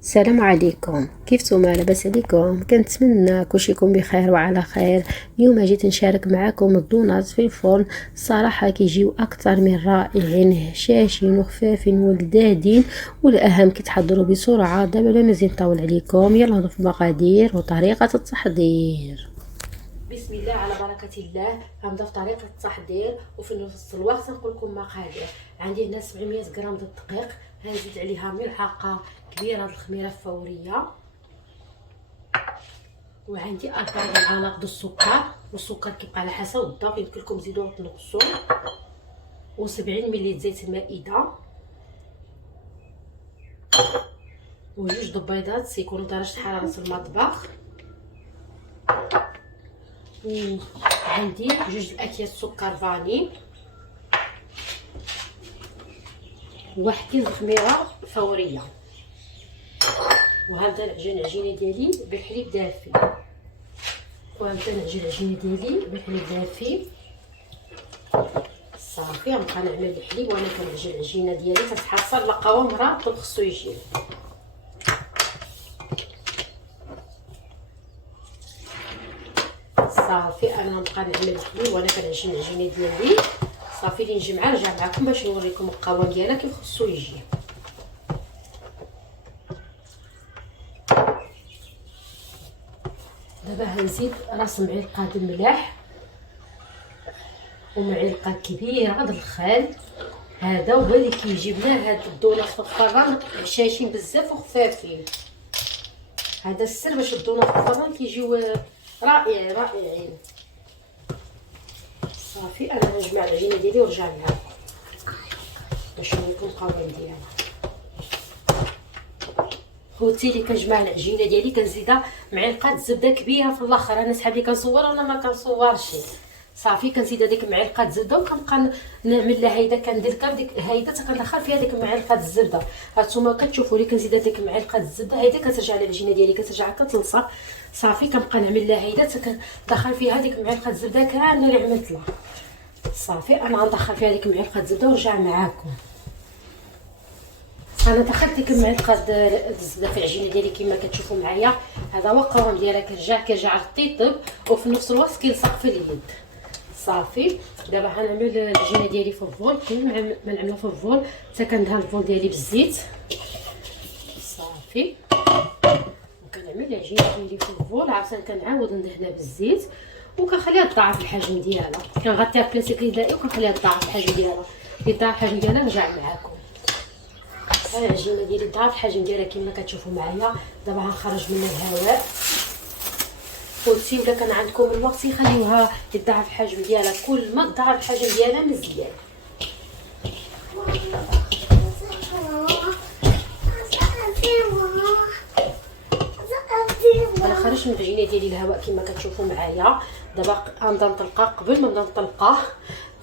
السلام عليكم، كيفتوما؟ لاباس عليكم؟ كنتمنى كلشي يكون بخير وعلى خير. اليوم جيت نشارك معكم الدونات في الفرن. الصراحه كيجيو اكثر من رائعين، هشاشين وخفافين ولذاذين، والاهم كيتحضروا بسرعه. دابا بلا ما نزيد نطول عليكم، يلا نضيف المقادير وطريقه التحضير. بسم الله على بركة الله. غنبدا في طريقة التحضير وفي نفس الوقت نقول لكم مقادير. عندي هنا 700 غرام د الدقيق، غنزيد عليها ملعقة كبيرة د الخميرة الفورية، وعندي 4 معالق د السكر، والسكر كيبقى على حسب الذوق، يمكن لكم تزيدوا وتنقصوا، و70 ملي زيت المائدة، وجوج د بيضات يكونوا درجة حرارة المطبخ، وعندي جوج اكياس سكر فاني، وواحد كيس خميره فوريه. وهبدا نعجن العجينه ديالي بالحليب دافي، صافي. غنبقى نعمل الحليب وانا كنعجن العجينه ديالي تتحصل لقوام رطب خصو يجي. صافي انا غنبقى نعمل الحليب وانا كنعجن العجينه ديالي. صافي لي نجمعها نرجع معكم باش نوريكم القوام ديالها كيف خصو يجي. دابا هنزيد راس معلقه د الملح ومعلقه كبيره د الخل. هذا هو اللي كيجيب لنا هاد الدونات في الفران هشاشين بزاف وخفافين. هذا السر باش الدونات في الفران كيجيو رائعين. صافي انا نجمع العجينه ديالي ونرجع لها باش نوريكم القوام ديالها. خوتي اللي كنجمع العجينه ديالي كنزيدها معلقه زبده كبيره في الاخر. انا صحاب لي كنصور ولا ما كنصورش. صافي كنزيد هذيك معلقه الزبده وكنبقى نعمل لها هيدا، كندير ديك هيدا حتى كندخل فيها ديك معلقه الزبده. هانتوما كتشوفوا لي كنزيد هذيك معلقه الزبده هيدا كترجع العجينه ديالي كترجع كتلصق. صافي كنبقى نعمل لها هيدا حتى كندخل فيها ديك معلقه الزبده كامله اللي عملت لها. صافي انا غندخل فيها ديك معلقه الزبده ونرجع معاكم. انا دخلت ديك المعلقه الزبده في العجينه ديالي كما كتشوفوا معايا. هذا هو القوام ديالها، كيرجع رطيب وفي نفس الوقت كيلصق في اليد. صافي دابا غنعمل العجينه ديالي في الفول. كما ما نعملها في الفول حتى كندهن الفول ديالي بالزيت. صافي وكنعمل العجينه ديالي في الفول، عاوتاني كنعاود ندهنها بالزيت وكنخليها تضاعف الحجم ديالها. كنغطيها بلاستيك غذائي وكنخليها تضاعف الحجم ديالها. كي تضاعف الحجم ديالها نرجع معاكم. العجينه ديالي ضاعف الحجم ديالها كما كتشوفوا معايا. دابا غنخرج منها الهواء. خوتي ولا كان عندكم الوقت يخليوها يضاعف الحجم ديالها، كل ما ضاعف الحجم ديالها مزيان. انا خرجت من العجينه ديالي الهواء كما كتشوفوا معايا. دابا غنبدا نطلقها. قبل ما نبدا نطلقها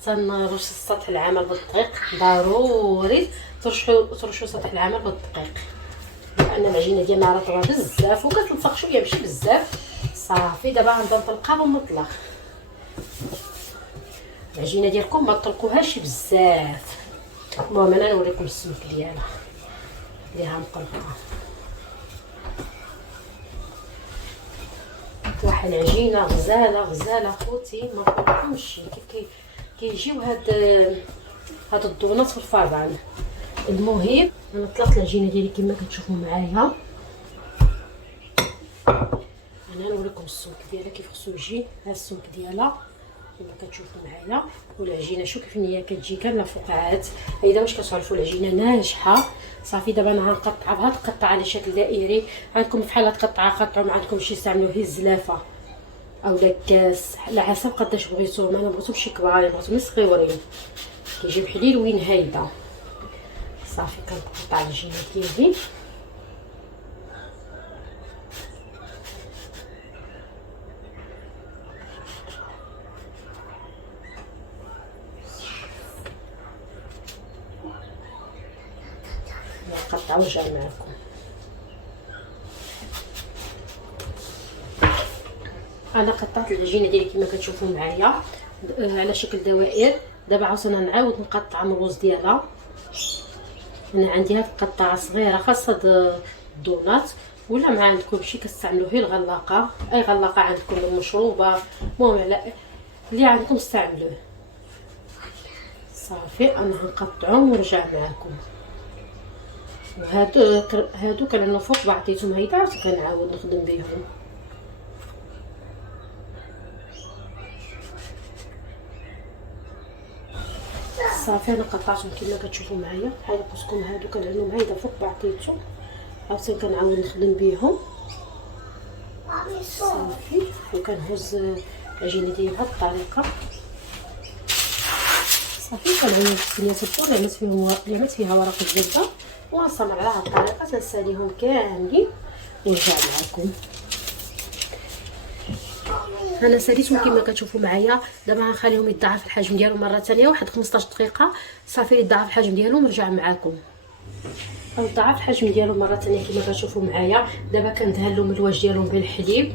تنرش سطح العمل بالدقيق. ضروري ترشوا سطح العمل بالدقيق لان العجينه ديالنا رطبه بزاف وكتلصق شويه ماشي بزاف. صافي دابا غنبدا نطلقها بالمطلق. العجينه ديالكم ما تطلقوهاش بزاف. المهم انا نوريكم السمك ديالها اللي غنطلقها. واحد العجينه غزاله خوتي ما نقولكمش كيف كيجيو هاد الدونات في الفران. المهم انا طلقت العجينه ديالي كما كتشوفوا معايا. انا نوريكم السمك ديالها كيف خصو يجي. ها السمك ديالها كما كتشوفوا معايا. والعجينه شوف كيف هي كتجي كامله فقاعات. هيدا واش كتعرفوا العجينه ناجحه. صافي دابا انا غنقطعها بهاد القطعه على شكل دائري. عندكم بحال هاد القطعه قطعوا، ما عندكمش استعملوا هي الزلافه اولا كاس على حسب قداش بغيتو. انا بغيتهم شي كبار، بغيتهم صغيورين كيجيب حليل وين هايده. صافي كنقطع العجينه ديالي. نقطع ونرجع معكم. انا قطعت العجينه ديالي كما كتشوفوا معايا على شكل دوائر. دابا عاوتاني نعاود نقطع الروز ديالها. انا عندي هاد القطعه صغيره خاصه الدونات، ولا ما عندكم شي كتستعملوا غير الغلاقه، اي غلاقه عندكم المشروبه، المهم على اللي عندكم استعملوه. صافي انا غنقطعهم ونرجع معكم. وهادو كانوا فوق بعضيتهم، هيدا عاد كنعاود نخدم بهم. صافي انا قطعتهم كما كتشوفوا معايا، بحال قلتلكم هادو كنعملهم هيدا فوق بعضيتهم، عاوتاني كنعاود نخدم بهم. صافي وكنهز العجينه ديالي بهاد الطريقه. صافي كنعمل صينيه الفرن اللي عملت فيها ورق الزبده، ونصنع على هاد الطريقه تنساليهم كاملين ونرجع معكم. انا ساليتهم كما كتشوفوا معايا. دابا غنخليهم يتضاعف الحجم ديالهم مره ثانيه واحد 15 دقيقه. صافي يتضاعف الحجم ديالهم ونرجع معكم. ضاعف الحجم ديالهم مره ثانيه كما كتشوفوا معايا. دابا كندهن لهم الواش ديالهم بالحليب.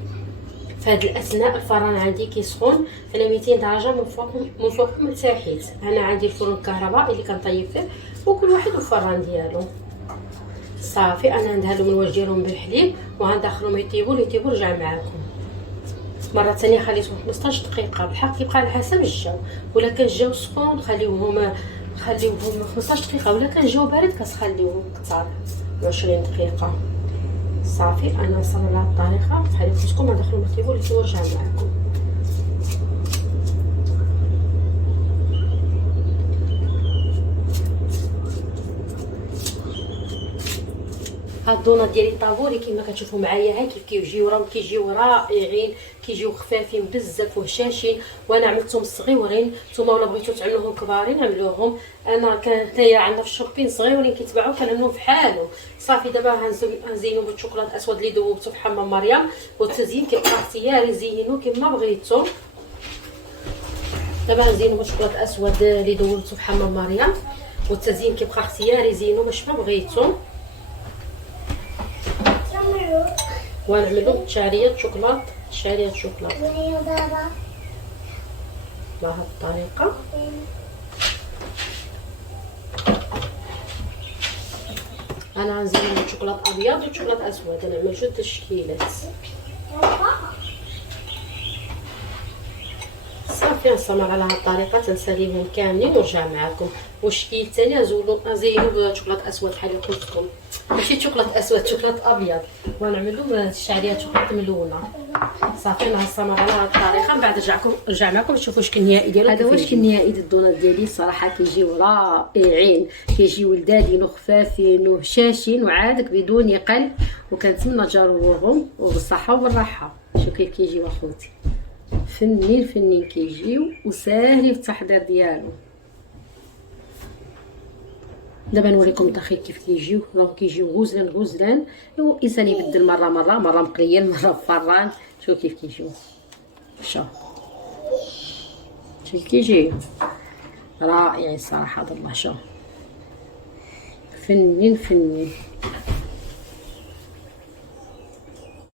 في هذه الاثناء الفران عندي كيسخن على 200 درجه من فوق ومن تحت. انا عندي الفرن الكهربائي اللي كنطيب فيه، وكل واحد والفران ديالو. صافي انا ندهن لهم الواش ديالهم بالحليب وغندخلهم يطيبوا رجع معكم مره ثانيه. خليتهم 15 دقيقه بحال كيبقى على حسب الجو، ولا كان الجو سخون خليوهم 15 دقيقه، ولا كان الجو بارد كتخليوهم اكثر 20 دقيقه. صافي انا نصنع على الطريقه بحال اللي قلت لكم، غندخلهم يطيبوا ونرجع معكم. هاد الدونات ديالي طابوري كما كتشوفوا معايا، ها كيف كيجيو رائعين، كيجيو خفافين بزاف وهشاشين. وانا عملتهم صغيورين، نتوما ولا بغيتو تعملوهم كبارين عملوهم. انا كنتايا عندنا في الشوبين صغيورين كيتباعوا كنعملوهم فحالهم. صافي دابا غنزينو بالشوكولاط الاسود اللي ذوبته في حمام مريم، والتزيين كيبقى اختياري، زينوه كما بغيتو. دابا غنزينو بالشوكولاط الاسود اللي ذوبته في حمام مريم، والتزيين كيبقى اختياري، زينو باش ما بغيتو. ونعملو شعريه شوكولاط بهاد الطريقه. انا غنزيد شوكولاط ابيض وشوكولاط اسود، نعمل جوج تشكيلات. صافي نصنع على هاد الطريقه، تنساليهم كاملين ونرجع معكم. والشكل الثاني نزينو بشوكولاط اسود بحال اللي قلت لكم، ماشي شوكولاط اسود، شوكولاط ابيض، ونعملو الشعريه شوكولاط ملونه. صافي نصنع على هاد الطريقه، من بعد نرجع معكم نشوفوا الشكل النهائي ديالو. هذا هو الشكل النهائي ديال الدونات ديالي. الصراحه كيجيو رائعين، كيجيو لذاذين وخفافين وهشاشين وعادك بدون قلب، وكنتمنى تجربوهم وبالصحه وبالراحه. شوفوا كيف كيجيو اخوتي، فنين كيجيو وساهلين في التحضير ديالو. دابا نوريكم الداخل كيف كيجيو غزلان. الانسان يبدل مره مقليين، مره فران. شوف كيف كيجيو، شوف كيجيو رائعين الصراحه. الله شوف فنين.